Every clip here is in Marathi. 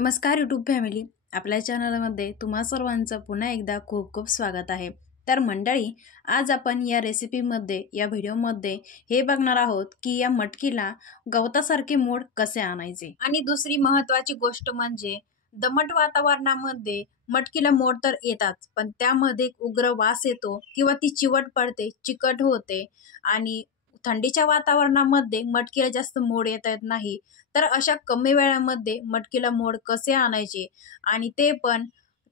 नमस्कार यूट्यूब फॅमिली, आपल्या चॅनलमध्ये तुम्हा सर्वांचं पुन्हा एकदा खूप खूप स्वागत आहे। तर मंडळी, आज आपण या रेसिपीमध्ये या व्हिडिओमध्ये हे बघणार आहोत की या मटकीला गवतासारखे मोड कसे आणायचे। आणि दुसरी महत्त्वाची गोष्ट म्हणजे दमट वातावरणामध्ये मटकीला मोड तर येतात, पण त्यामध्ये उग्र वास येतो किंवा ती चिवट पडते, चिकट होते आणि थंडीच्या वातावरणामध्ये मटकीला जास्त मोड येत नाही। तर अशा कमी वेळामध्ये मटकीला मोड कसे आणायचे आणि ते पण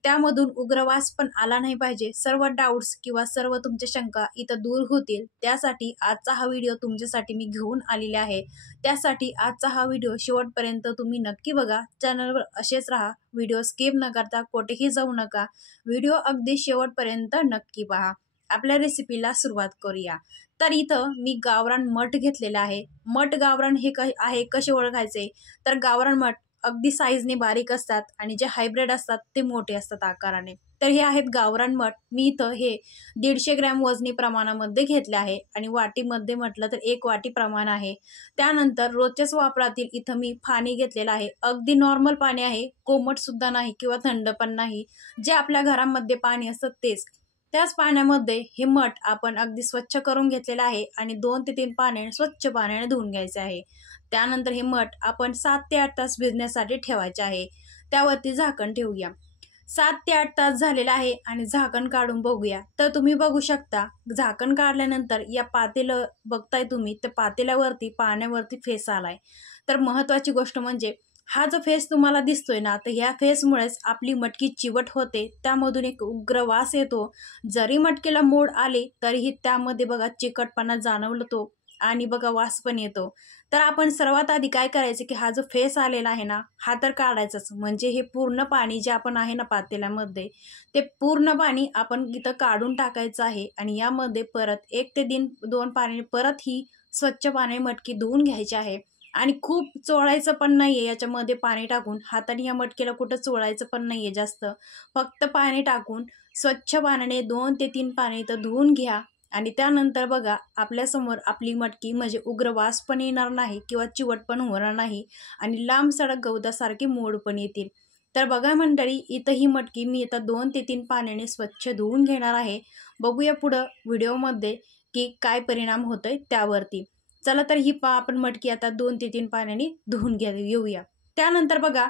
त्यामधून उग्रवास पण आला नाही पाहिजे, सर्व डाऊट्स किंवा सर्व तुमच्या शंका इथं दूर होतील, त्यासाठी आजचा हा व्हिडिओ तुमच्यासाठी मी घेऊन आलेले आहे। त्यासाठी आजचा हा व्हिडिओ शेवटपर्यंत तुम्ही नक्की बघा, चॅनलवर असेच राहा, व्हिडिओ स्किप न करता कुठेही जाऊ नका, व्हिडिओ अगदी शेवटपर्यंत नक्की पहा। आपल्या रेसिपीला सुरुवात करूया। तर इथं मी गावरान मठ घेतलेला आहे। मठ गावरान हे आहे कसे ओळखायचे, तर गावरान मठ अगदी साईजने बारीक असतात आणि जे हायब्रिड असतात ते मोठे असतात आकाराने। तर हे आहेत गावरान मठ। मी इथं हे 150 ग्रॅम वजनी प्रमाणामध्ये घेतले आहे आणि वाटीमध्ये म्हटलं तर 1 वाटी प्रमाण आहे। त्यानंतर रोजच्याच वापरातील इथं मी पाणी घेतलेलं आहे, अगदी नॉर्मल पाणी आहे, कोमट सुद्धा नाही किंवा थंड पण नाही, जे आपल्या घरामध्ये पाणी असतं तेच। त्याच पाण्यामध्ये हे मठ आपण अगदी स्वच्छ करून घेतलेलं आहे आणि 2 ते 3 पाण्याने स्वच्छ पाण्याने धुवून घ्यायचे आहे। त्यानंतर हे मठ आपण 7 ते 8 तास भिजण्यासाठी ठेवायचे आहे। त्यावरती झाकण ठेवूया। 7 ते 8 तास झालेला आहे आणि झाकण काढून बघूया। तर तुम्ही बघू शकता, झाकण काढल्यानंतर या पातेलं बघताय तुम्ही, तर पातेल्यावरती पाण्यावरती फेस आलाय। तर महत्त्वाची गोष्ट म्हणजे हा जो फेस तुम्हाला दिसतोय ना, तर या फेसमुळेच आपली मटकी चिवट होते, त्यामधून एक उग्र वास येतो। जरी मटकीला मोड आले तरीही त्यामध्ये बघा चिकटपणा जाणवतो आणि बघा वास पण येतो। तर आपण सर्वात आधी काय करायचं की हा जो फेस आलेला आहे ना, हा तर काढायचाच, म्हणजे हे पूर्ण पाणी जे आपण आहे ना पातेल्यामध्ये, ते पूर्ण पाणी आपण इथं काढून टाकायचं आहे आणि यामध्ये परत 1 ते 2 पाणी परत ही स्वच्छ पाणी मटकी धुवून घ्यायची आहे। आणि खूप चोळायचं पण नाहीये, याच्यामध्ये पाणी टाकून हाताने या मटकीला कुठं चोळायचं पण नाहीये जास्त, फक्त पाणी टाकून स्वच्छ पाण्याने 2 ते 3 पाणी तर धुवून घ्या। आणि त्यानंतर बघा आपल्यासमोर आपली मटकी, म्हणजे उग्र वास पण येणार नाही किंवा चिवट पण होणार नाही आणि लांब सडक गवतासारखे मोड पण येतील। तर बघा मंडळी, इथं ही मटकी मी आता 2 ते 3 पाण्याने स्वच्छ धुवून घेणार आहे। बघूया पुढं व्हिडिओमध्ये की काय परिणाम होतोय त्यावरती। चला तर ही आपण मटकी आता 2 ते 3 पाण्याने धुवून घेऊया। त्यानंतर बघा,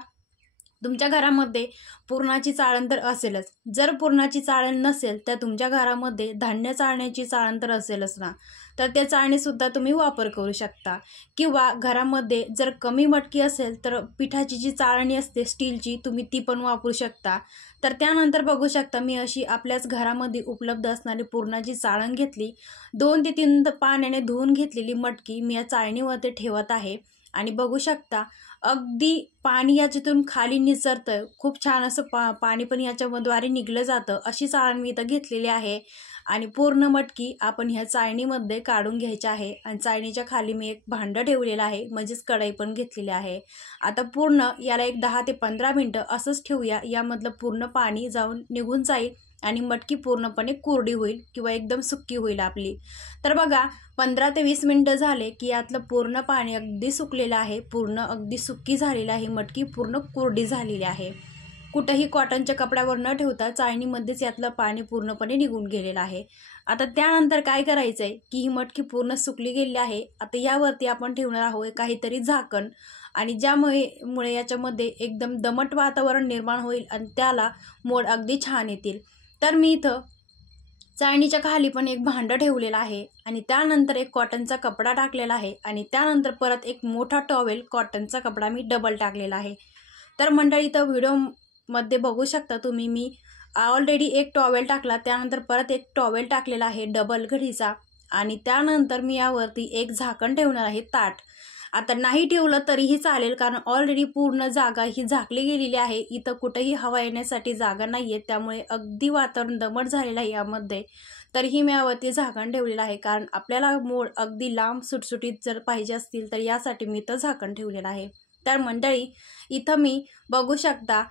तुमच्या घरामध्ये पुरणाची चाळण तर असेलच, जर पुरणाची चाळण नसेल तर तुमच्या घरामध्ये धान्य चाळण्याची चाळण तर असेलच ना, तर त्या चाळणीसुद्धा तुम्ही वापर करू शकता। किंवा घरामध्ये जर कमी मटकी असेल तर पिठाची जी चाळणी असते स्टीलची, तुम्ही ती पण वापरू शकता। तर त्यानंतर बघू शकता, मी अशी आपल्याच घरामध्ये उपलब्ध असणारी पुरणाची चाळण घेतली, 2 ते 3 पाण्याने धुवून घेतलेली मटकी मी या चाळणीवरती ठेवत आहे आणि बघू शकता अगदी पाणी याच्यातून खाली निसरतं, खूप छान असं पाणी पण याच्याद्वारे निघलं जातं, अशी चाळण मी इथं घेतलेली आहे। आणि पूर्ण मटकी आपण ह्या चाळणीमध्ये काढून घ्यायची आहे आणि चाळणीच्या खाली मी एक भांडं ठेवलेलं आहे, म्हणजेच कढई पण घेतलेली आहे। आता पूर्ण याला एक 10 ते 15 मिनटं असंच ठेवूया, यामधलं पूर्ण पाणी निघून जाईल आणि मटकी पूर्णपणे कोरडी होईल किंवा एकदम सुक्की होईल आपली। तर बघा 15 ते 20 मिनटं झाले की यातलं पूर्ण पाणी अगदी सुकलेलं आहे, पूर्ण अगदी सुक्की झालेली आहे मटकी, पूर्ण कोरडी झालेली आहे। कुठेही कॉटनच्या कपड्यावर न ठेवता चाळणीमध्येच यातलं पाणी पूर्णपणे निघून गेलेलं आहे। आता त्यानंतर काय करायचंय की ही मटकी पूर्ण सुकली गेलेली आहे। आता यावरती आपण ठेवणार आहोत काहीतरी झाकण, आणि ज्यामुळे याच्यामध्ये एकदम दमट वातावरण निर्माण होईल आणि त्याला मोड अगदी छान येतील। तर मी इथं चाळणीच्या खाली पण एक भांडं ठेवलेलं आहे आणि त्यानंतर एक कॉटनचा कपडा टाकलेला आहे आणि त्यानंतर परत एक मोठा टॉवेल कॉटनचा कपडा मी डबल टाकलेला आहे। तर मंडळी, इथं व्हिडिओमध्ये बघू शकता तुम्ही, मी ऑलरेडी एक टॉवेल टाकला, त्यानंतर परत एक टॉवेल टाकलेला आहे डबल घडीचा आणि त्यानंतर मी यावरती एक झाकण ठेवणार आहे ताट। आता नाही ठेवलं तरीही चालेल, कारण ऑलरेडी पूर्ण जागा ही झाकली गेलेली आहे, इथं कुठेही हवा येण्यासाठी जागा नाहीये, त्यामुळे अगदी वातावरण दमट झालेलं आहे यामध्ये। तरीही मी यावरती झाकण ठेवलेलं आहे, कारण आपल्याला मोड अगदी लांब सुटसुटीत जर पाहिजे असतील तर यासाठी मी इथं झाकण ठेवलेलं आहे। तर मंडळी, इथं मी बघू शकता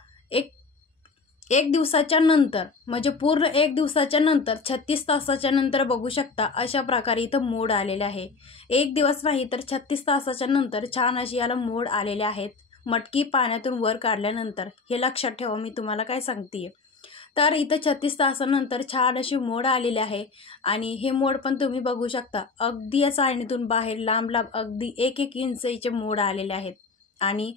एक दिवसाच्या नंतर, म्हणजे पूर्ण 1 दिवसाच्या नंतर 36 तासाच्या नंतर बघू शकता अशा प्रकारे इथं मोड आलेले आहे। 1 दिवस नाही तर 36 तासाच्या नंतर छान अशी याला मोड आलेले आहेत। मटकी पाण्यातून वर काढल्यानंतर हे लक्षात ठेवा मी तुम्हाला काय सांगतेय। तर इथं 36 तासानंतर छान अशी मोड आलेली आहे आणि हे मोड पण तुम्ही बघू शकता, अगदी या चाळणीतून बाहेर लांब लांब अगदी 1-1 इंचचे मोड आलेले आहेत। आणि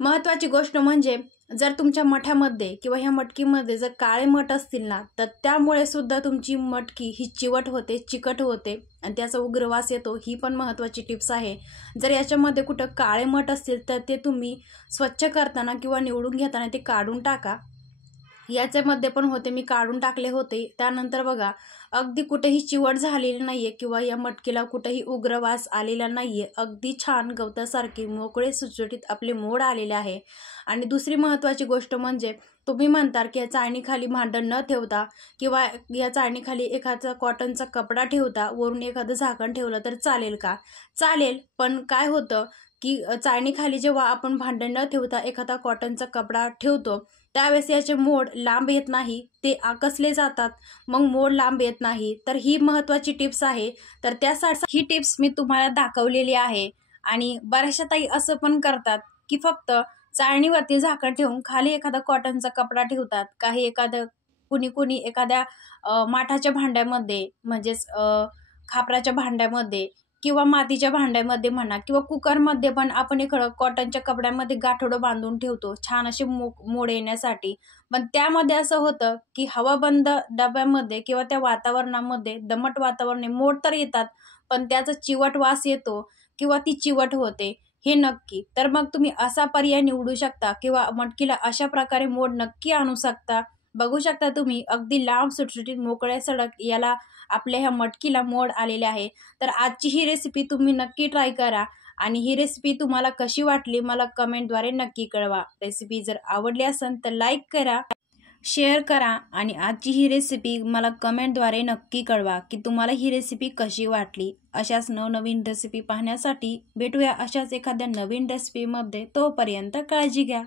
महत्त्वाची गोष्ट म्हणजे जर तुमच्या मठामध्ये किंवा ह्या मटकीमध्ये जर काळे मठ असतील ना, तर त्यामुळे सुद्धा तुमची मटकी ही चिवट होते, चिकट होते आणि त्याचा उग्रवास येतो। ही पण महत्त्वाची टिप्स आहे। जर याच्यामध्ये कुठं काळे मठ असतील तर ते तुम्ही स्वच्छ करताना किंवा निवडून घेताना ते काढून टाका। याच्यामध्ये पण होते, मी काढून टाकले होते। त्यानंतर बघा अगदी कुठेही चिवट झालेली नाहीये किंवा या मटकीला कुठेही उग्रवास आलेला नाहीये, अगदी छान गवतासारखे मोकळे सुटसुटीत आपले मोड आलेले आहे। आणि दुसरी महत्त्वाची गोष्ट म्हणजे तुम्ही म्हणता की या चाळणीखाली भांडण न ठेवता किंवा या चाळणीखाली एखादा कॉटनचा कपडा ठेवता, वरून एखादं झाकण ठेवलं तर चालेल का? चालेल, पण काय होतं की चाळणीखाली जेव्हा आपण भांडण न ठेवता एखादा कॉटनचा कपडा ठेवतो त्यावेळेस याचे मोड लांब येत नाही, ते आकसले जातात, मग मोड लांब येत नाही। तर ही महत्त्वाची टिप्स आहे। तर त्यासाठी ही टिप्स मी तुम्हाला दाखवलेली आहे। आणि बऱ्याचशा ताई असं पण करतात की फक्त चाळणीवरती झाकण ठेवून खाली एखादा कॉटनचा कपडा ठेवतात, काही एखादं कुणी एखाद्या माठाच्या भांड्यामध्ये म्हणजेच खापराच्या भांड्यामध्ये किंवा मातीच्या भांड्यामध्ये म्हणा किंवा कुकरमध्ये पण आपण एखादं कॉटनच्या कपड्यामध्ये गाठोडं बांधून ठेवतो छान असे मोड येण्यासाठी। पण त्यामध्ये असं होतं की हवाबंद डब्यामध्ये किंवा त्या वातावरणामध्ये दमट वातावरण मोड तर येतात, पण त्याचा चिवट वास येतो किंवा ती चिवट होते, हे नक्की। तर मग तुम्ही असा पर्याय निवडू शकता किंवा मटकीला अशा प्रकारे मोड नक्की आणू शकता। बघू शकता तुम्ही अगदी लांब सुटसुटीत मोकळ्या सडक याला आपल्या ह्या मटकीला मोड आलेले आहे। तर आजची ही रेसिपी तुम्ही नक्की ट्राय करा आणि ही रेसिपी तुम्हाला कशी वाटली मला कमेंटद्वारे नक्की कळवा। रेसिपी जर आवडली असेल तर लाईक करा, शेअर करा आणि आजची ही रेसिपी मला कमेंटद्वारे नक्की कळवा की तुम्हाला ही रेसिपी कशी वाटली। अशाच नवनवीन रेसिपी पाहण्यासाठी भेटूया अशाच एखाद्या नवीन रेसिपीमध्ये। तोपर्यंत काळजी घ्या।